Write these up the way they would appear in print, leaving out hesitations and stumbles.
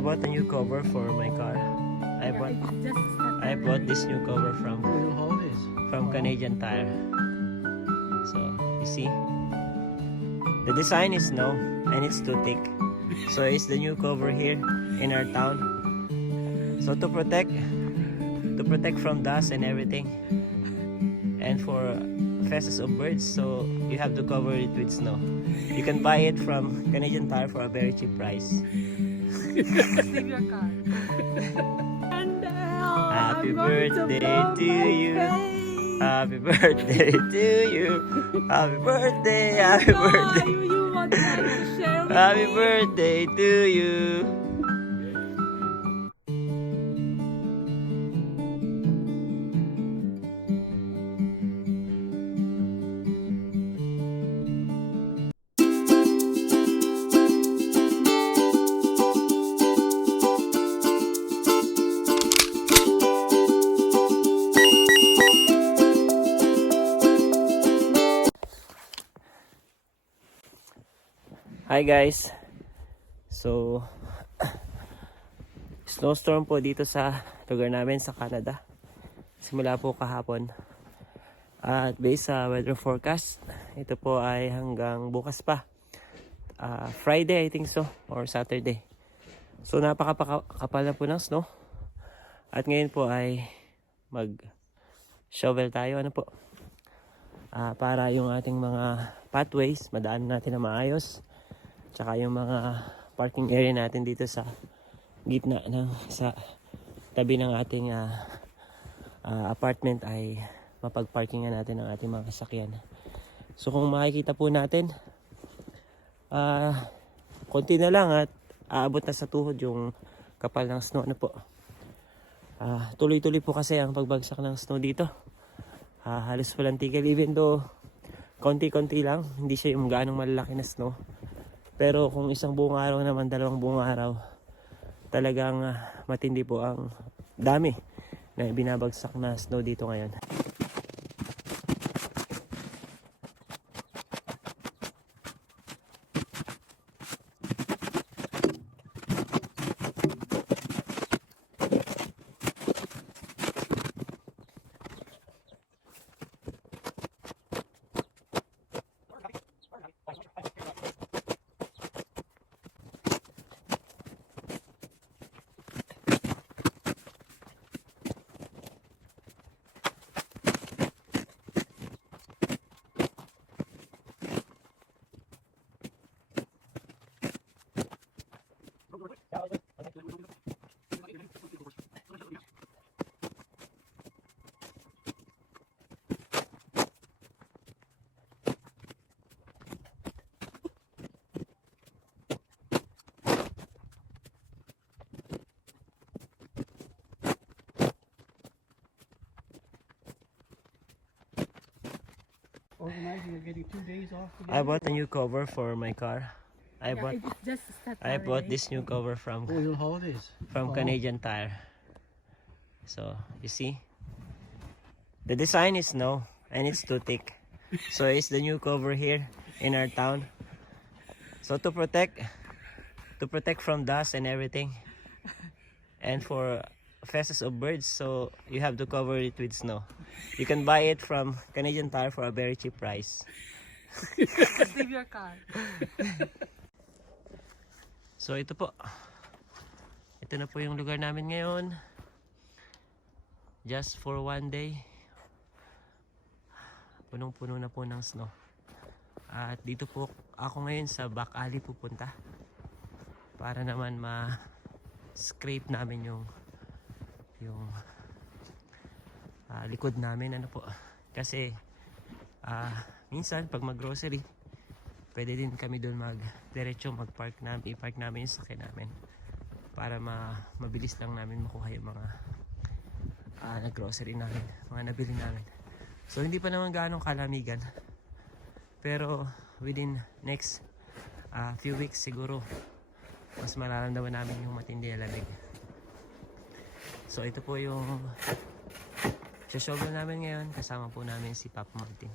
I bought a new cover for my car. I bought this new cover from Canadian Tire. So you see, the design is snow and it's too thick. So it's the new cover here in our town. So to protect from dust and everything, and for feces of birds, so you have to cover it with snow. You can buy it from Canadian Tire for a very cheap price. Leave your car. And Happy birthday to you. Happy birthday to you. Happy birthday, happy birthday. You want to share with Happy me? birthday to you. Hi guys. So snowstorm po dito sa lugar namin sa Canada. Simula po kahapon. At based sa weather forecast, ito po ay hanggang bukas pa. Friday I think so, or Saturday. So napakakapal na po ng snow. At ngayon po ay mag-shovel tayo, ano po, para yung ating mga pathways madaan natin na maayos. Tsaka yung mga parking area natin dito sa gitna sa tabi ng ating apartment ay mapagparkingan natin ang ating mga sasakyan. So kung makikita po natin, konti na lang at aabot na sa tuhod yung kapal ng snow, ano po. Tuloy-tuloy po kasi ang pagbagsak ng snow dito. Halos walang tigil, even though konti-konti lang, hindi siya yung gaanong malalaki na snow. Pero kung isang buong araw naman, dalawang buong araw, talagang matindi po ang dami na binabagsak na snow dito ngayon. Organizing, you're getting 2 days off together. I bought a new cover for my car. I bought this new cover from Your holidays. Canadian Tire. So you see, the design is snow and it's too thick. So it's the new cover here in our town. So to protect from dust and everything, and for feces of birds, so you have to cover it with snow. You can buy it from Canadian Tire for a very cheap price. Leave your car. So ito po. Ito na po yung lugar namin ngayon. Just for one day. Punong-puno na po ng snow. At dito po ako ngayon sa back alley pupunta. Para naman ma-scrape namin yung likod namin, ano po. Kasi minsan pag mag-grocery, pwede din kami doon i-park namin yung sakyan namin para mabilis lang namin makuha yung mga nag-grocery namin, mga nabili namin. So hindi pa naman gaanong kalamigan, pero within next few weeks siguro mas mararamdaman namin yung matindi na lamig. So ito po yung shovel namin ngayon, kasama po namin si Papa Martin.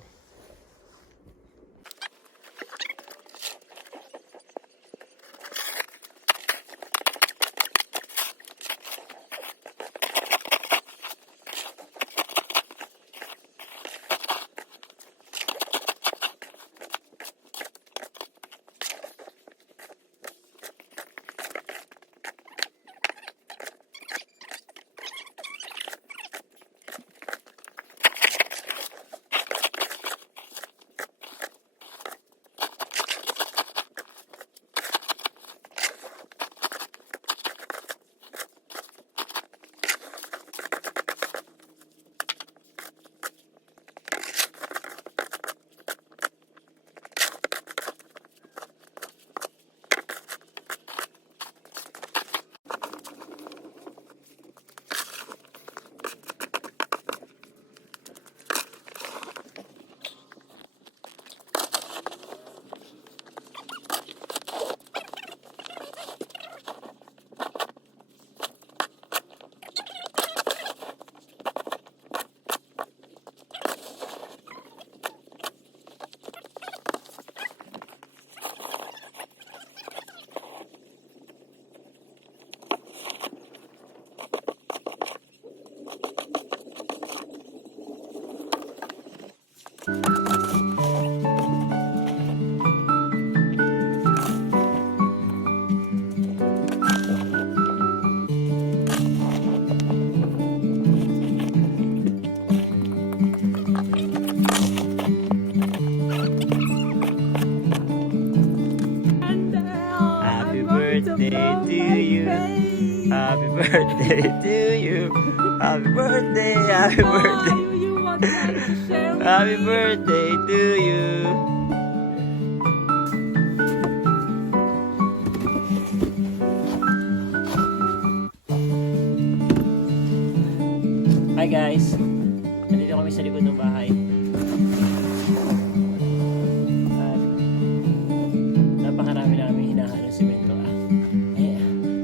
birthday to you. Happy birthday, happy birthday. You want to share with Happy me? birthday to you. Hi guys. Nandito kami sa likod ng bahay. At napakarami namin hinahanong simento.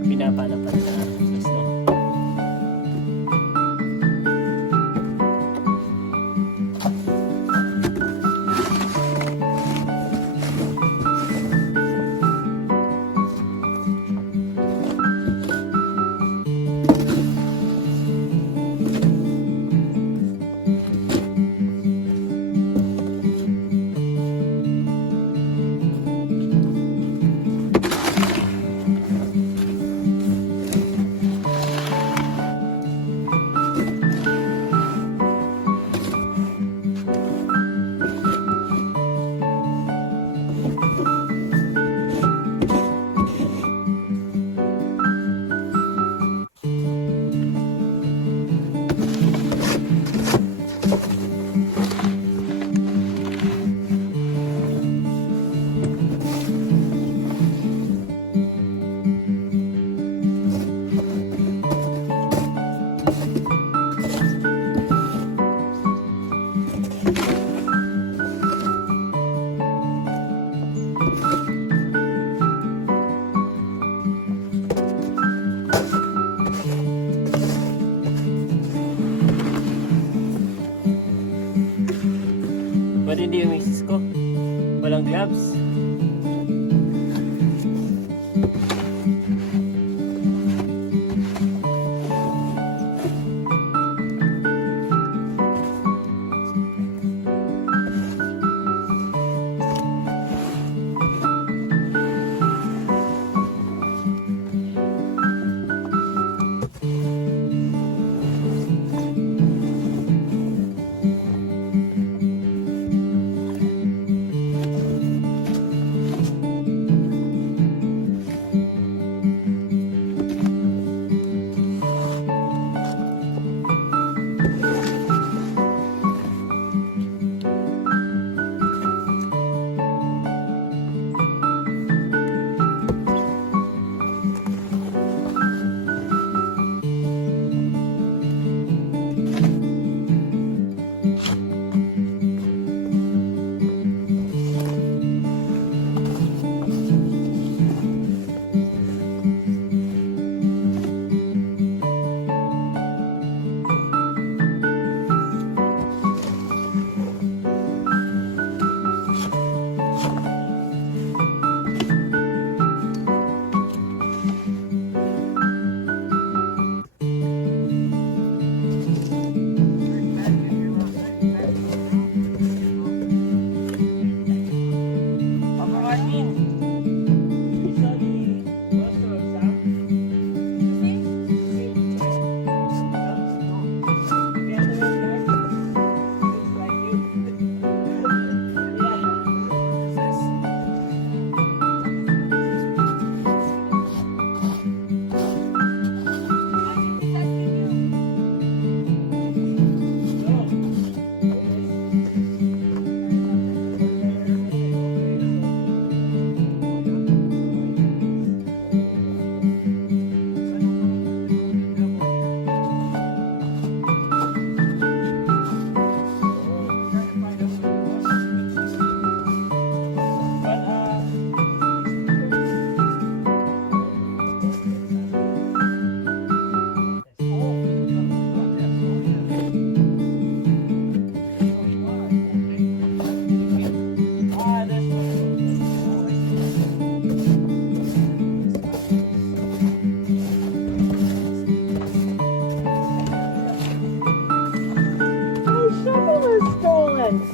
Pinapanapan sa snow. Ba't hindi yung misis ko? Walang gloves?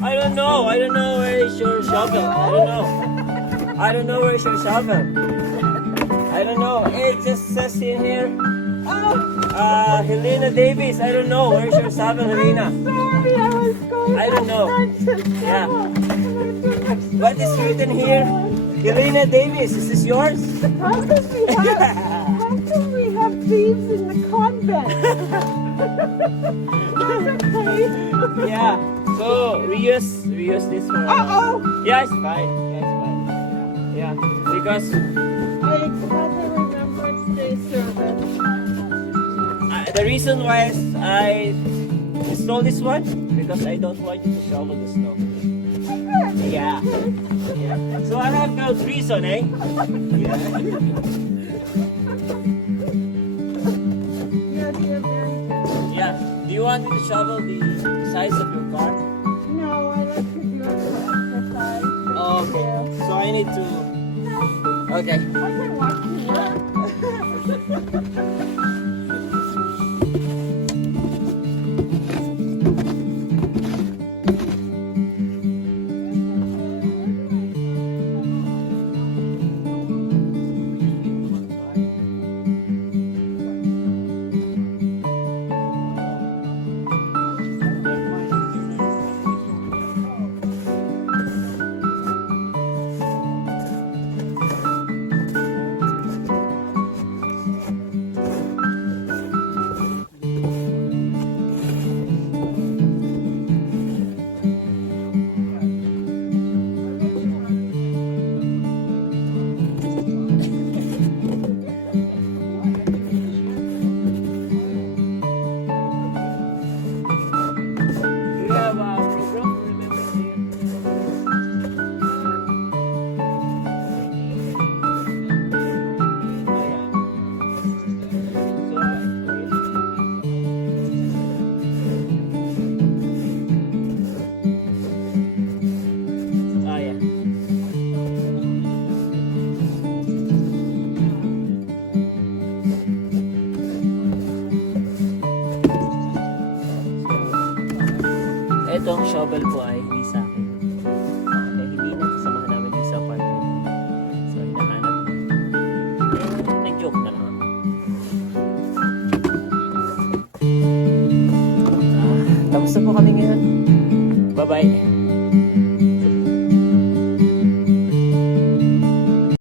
I don't know. I don't know where is your shovel. I don't know. I don't know where is your shovel. I don't know. It just says in here. Helena Davis. I don't know. Where's your shovel, Helena? Sorry, I was going. I don't know. Yeah. Yeah. What is written here? Helena Davis. Is this yours? How come we have thieves in the convent. That's okay. Yeah. So we use this for. Uh-oh. Yeah, it's fine. Yeah, it's fine. Yeah, because I gladly remember today's service. the reason why I installed this one because I don't want you to shovel the snow. Yeah. Yeah. So I have no reason, eh? Yeah. Yes, you're very good. Yeah. Do you want me to shovel the size of your car? No, I like to do it for exercise. Oh, okay. So I need to. Okay. I can watch you work. You have a program? Remember Itong shovel po ay hindi sa akin. Okay, hindi na kasamahan namin din sa apartment. So, hinahanap ko. Nag-joke na lang ako. Tapos na po kami ngayon. Bye-bye.